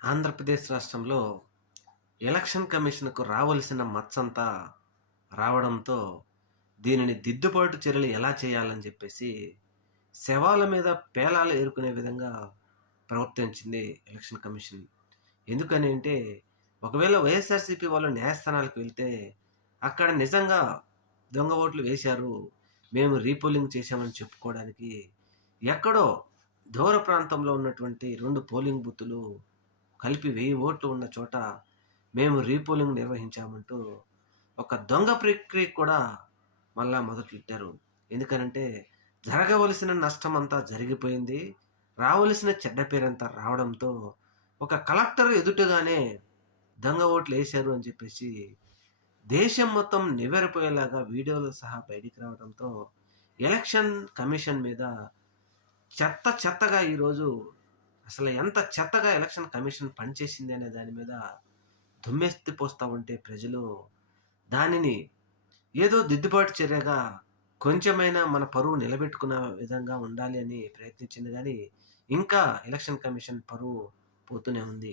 ఆంధ్రప్రదేశ్ రాష్ట్రంలో ఎలక్షన్ కమిషన్‌కు రావలసిన మచ్చంతా రావడంతో, దీనిని దిద్దుబాటు చర్యలు ఎలా చేయాలని చెప్పేసి, శవాల మీద పేలాలు ఏరుకునే విధంగా ప్రవర్తించింది ఎలక్షన్ కమిషన్. ఎందుకని అంటే, ఒకవేళ వైఎస్ఆర్‌సీపీ వాళ్ళు న్యాయస్థానాలకు వెళ్తే, అక్కడ నిజంగా దొంగ ఓట్లు వేశారు, మేము రీపోలింగ్ చేశామని చెప్పుకోవడానికి, ఎక్కడో దూర ప్రాంతంలో ఉన్నటువంటి 2 పోలింగ్ బూతులు కలిపి 1000 ఓట్లు ఉన్న చోట మేము రీపోలింగ్ నిర్వహించామంటూ ఒక దొంగ ప్రక్రియ కూడా మళ్ళా మొదలుపెట్టారు. ఎందుకనంటే జరగవలసిన నష్టమంతా జరిగిపోయింది. రావలసిన చెడ్డ పేరంతా రావడంతో ఒక కలెక్టర్ ఎదుటగానే దొంగ ఓట్లేశారు అని చెప్పేసి దేశం మొత్తం నివ్వెరపోయేలాగా వీడియోలు సహా బయటికి రావడంతో ఎలక్షన్ కమిషన్ మీద చెత్తగా ఈరోజు అసలు ఎంత చెత్తగా ఎలక్షన్ కమిషన్ పనిచేసింది అనే దాని మీద దుమ్మెత్తి పోస్తా ఉంటే ప్రజలు దానిని ఏదో దిద్దుబాటు చర్యగా కొంచెమైనా మన పరువు నిలబెట్టుకున్న విధంగా ఉండాలి అని ప్రయత్నించింది గానీ, ఇంకా ఎలక్షన్ కమిషన్ పరువు పోతూనే ఉంది.